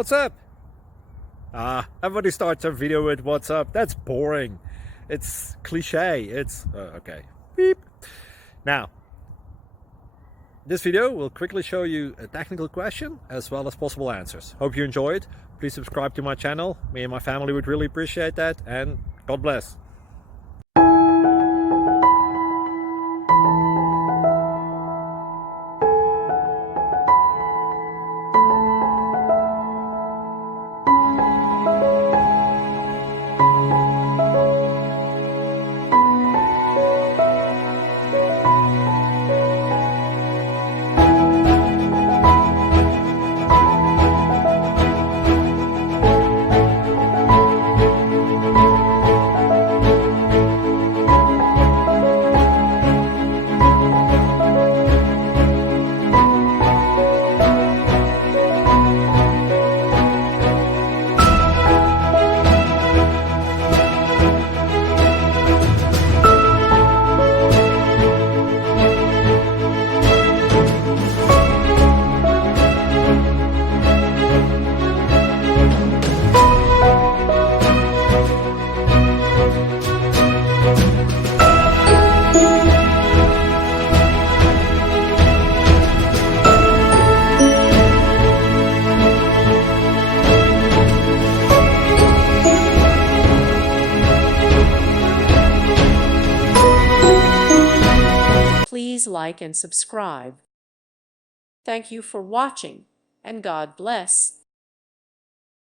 What's up? Everybody starts a video with what's up. That's boring. It's cliche. It's okay. Beep. Now, this video will quickly show you a technical question as well as possible answers. Hope you enjoy it. Please subscribe to my channel. Me and my family would really appreciate that, and God bless. Please like and subscribe. Thank you for watching, and God bless.